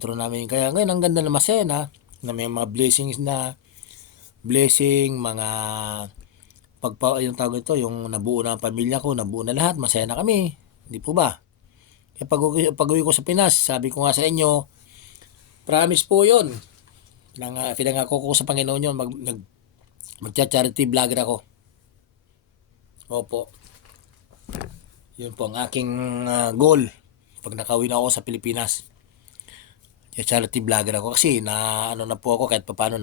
Intro namin. Kaya ngayon ang ganda ng masena na may mga blessing, mga yung tawag ito, yung nabuo na ang pamilya ko, nabuo na lahat, masaya na kami. Hindi po ba? Kaya pag-uwi ko sa Pinas, sabi ko nga sa inyo, promise po yun. Pinangako ko sa Panginoon yun, magcha-charity vlogger ako. Opo. Yun po ang aking goal pag nakauwi na ako sa Pilipinas. Charity vlogger ako kasi na ano na po ako kahit papaano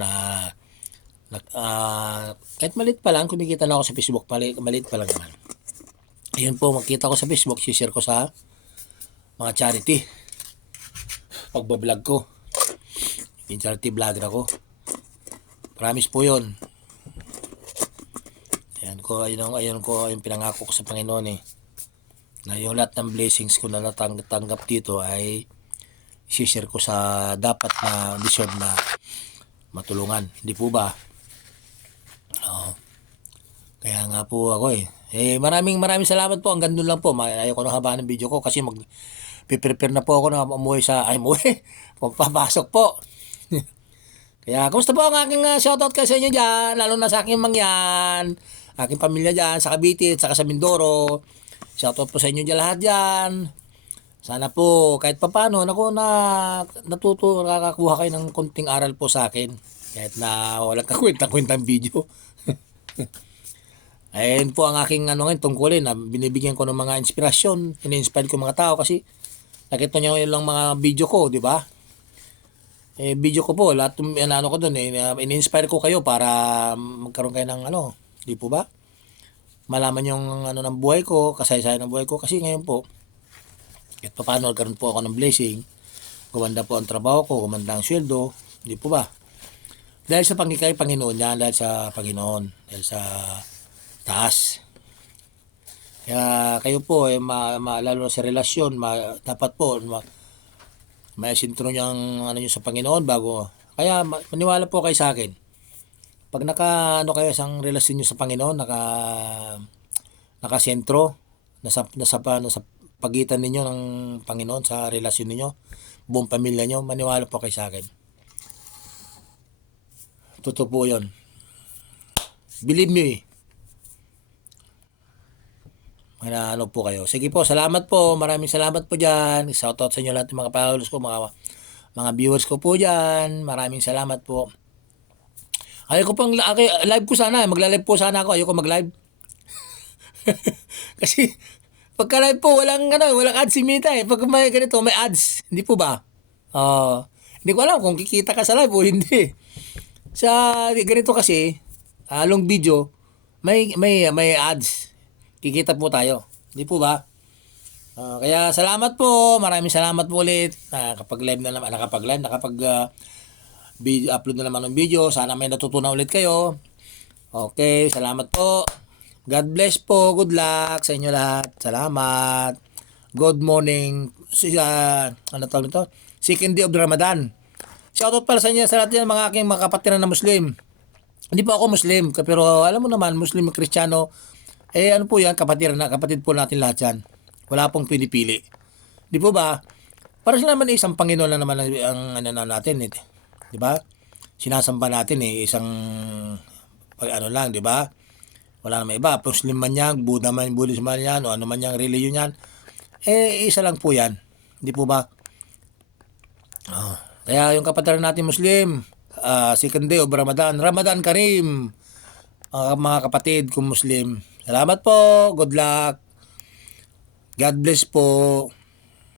kahit maliit pa lang kumikita na ako sa Facebook, maliit pa lang naman. Ayun po, makita ko sa Facebook, share ko sa mga charity pagbablog ko. Yung charity vlogger ako. Promise po yun. Ayun ko yung pinangako ko sa Panginoon na yung lahat ng blessings ko na natanggap dito ay i-share ko sa dapat na deserve na matulungan. Hindi po ba? Kaya nga po ako maraming salamat po. Hanggang doon lang po. Ayaw ko na habaan ng video ko kasi prepare na po ako na umuwi papasok po. Kaya kumusta po ang aking shoutout kayo sa inyo dyan, lalo na sa aking mangyan, aking pamilya dyan sa Cavite at saka sa Mindoro. Shoutout po sa inyo dyan lahat dyan. Sana po kahit papano nakakakuha kayo ng konting aral po sa akin kahit na walang kakwentang video. Ayun po ang aking ngayon tungkulin na binibigyan ko ng mga inspirasyon, ini-inspire ko mga tao kasi nakita nyo yung mga video ko, di ba? Video ko po, lahat ko doon ini-inspire ko kayo para magkaroon kayo ng di po ba? Malaman yung ng buhay ko, kasaysayan ng buhay ko kasi ngayon po kahit paano nagkaroon po ako ng blessing, gumanda po ang trabaho ko, gumanda ang sweldo, di po ba? Dahil sa Panginoon yan, dahil sa Panginoon, dahil sa taas. Kaya kayo po, lalo sa relasyon, dapat po, may sintro niyang nyo sa Panginoon bago. Kaya maniwala po kayo sa akin. Pag kayo isang relasyon nyo sa Panginoon, nakasentro, nasa pagitan ninyo ng Panginoon sa relasyon ninyo, buong pamilya nyo, maniwala po kayo sa akin. Totoo po yun. Believe me. Po kayo. Sige po, salamat po. Maraming salamat po dyan. Shoutout sa inyo lahat ng mga followers ko, mga viewers ko po dyan. Maraming salamat po. Ayoko pang live ko sana. Magla-live po sana ako. Ayoko mag-live. Kasi pagka live po, walang ads si Mita Pag may ganito, may ads. Hindi po ba? Hindi ko alam kung kikita ka sa live o hindi. Sa ganito kasi, long video, may ads. Kikita po tayo. Hindi po ba? Kaya salamat po. Maraming salamat po ulit. Nakapag-live na naman, upload na naman ng video. Sana may natutunan ulit kayo. Okay, salamat po. God bless po. Good luck sa inyo lahat. Salamat. Good morning. Tawag nito? Second day of Ramadan. Shoutout pala sa inyo sa lahat ng mga aking mga kapatiran na Muslim. Hindi po ako Muslim, pero alam mo naman, Muslim, Kristiyano, po yan, kapatid po natin lahat yan. Wala pong pinipili. Di po ba? Para sila naman isang Panginoon na naman ang natin, di ba? Sinasamba natin isang lang, di ba? Wala naman iba. Muslim man yan, Buddhism man yan, o ano man yang religion yan. Isa lang po yan. Di po ba? Kaya yung kapatiran natin Muslim, second day of Ramadan, Ramadan Karim, mga kapatid kong Muslim. Salamat po. Good luck. God bless po.